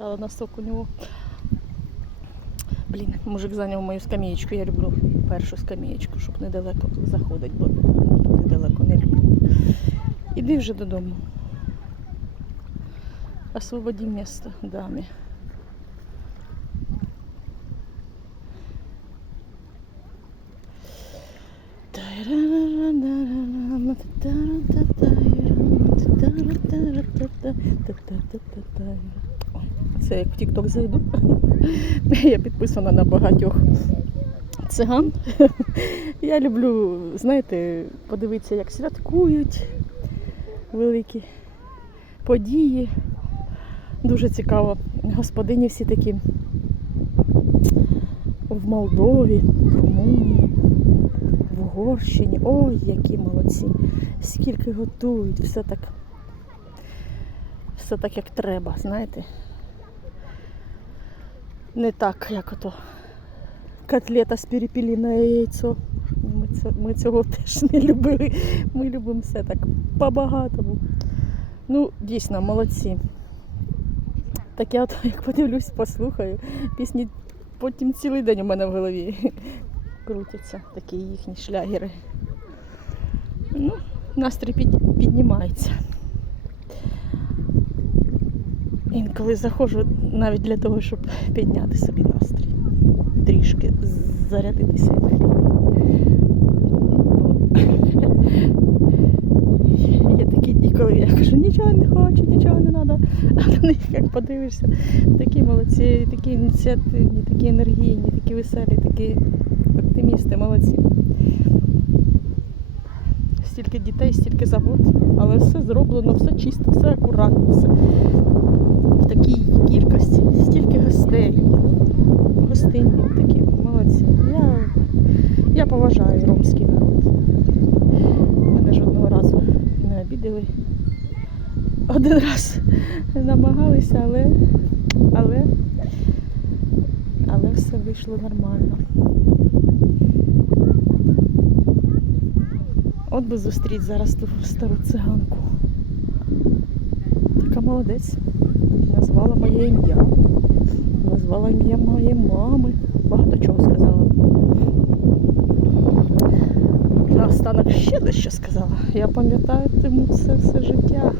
Правда, носок у нього. Блін, мужик зайняв мою скамеєчку. Я люблю першу скамеєчку, щоб недалеко заходить, бо туди далеко не люблю. Іди вже додому. Освободи місто дамі. Ой, Це як в TikTok зайду. Я підписана на багатьох циган. Я люблю, знаєте, подивитися, як святкують великі події. Дуже цікаво. Господині всі такі в Молдові, в Румунії, в Угорщині. Ой, які молодці! Скільки готують, все так, все так, як треба, знаєте. Не так, як ото котлета з перепіліне яйцо. Ми, цього теж не любили. Ми любимо все так по-багатому. Ну, дійсно, молодці. Так я як подивлюсь, послухаю, пісні потім цілий день у мене в голові крутяться, такі їхні шлягери. Ну, настрій піднімається. Інколи заходжу навіть для того, щоб підняти собі настрій. Трішки зарядитися. Є такі дні, коли я кажу, нічого не хочу, нічого не треба. А на них, як подивишся, такі молодці, такі ініціативні, такі енергійні, такі веселі, такі оптимісти, молодці. Стільки дітей, стільки забот, але все зроблено, все чисто, все акуратно, все такій кількості, стільки гостей. Гостинні такі, молодці. Я, я поважаю ромський народ. Мене жодного разу не обідали. Один раз намагалися, але, але, але все вийшло нормально. От би зустріти зараз ту стару циганку. Така молодець. Назвала моє ім'я. Назвала ім'я моєї мами. Багато чого сказала. Наостанок ще дещо сказала. Я пам'ятатиму це все життя.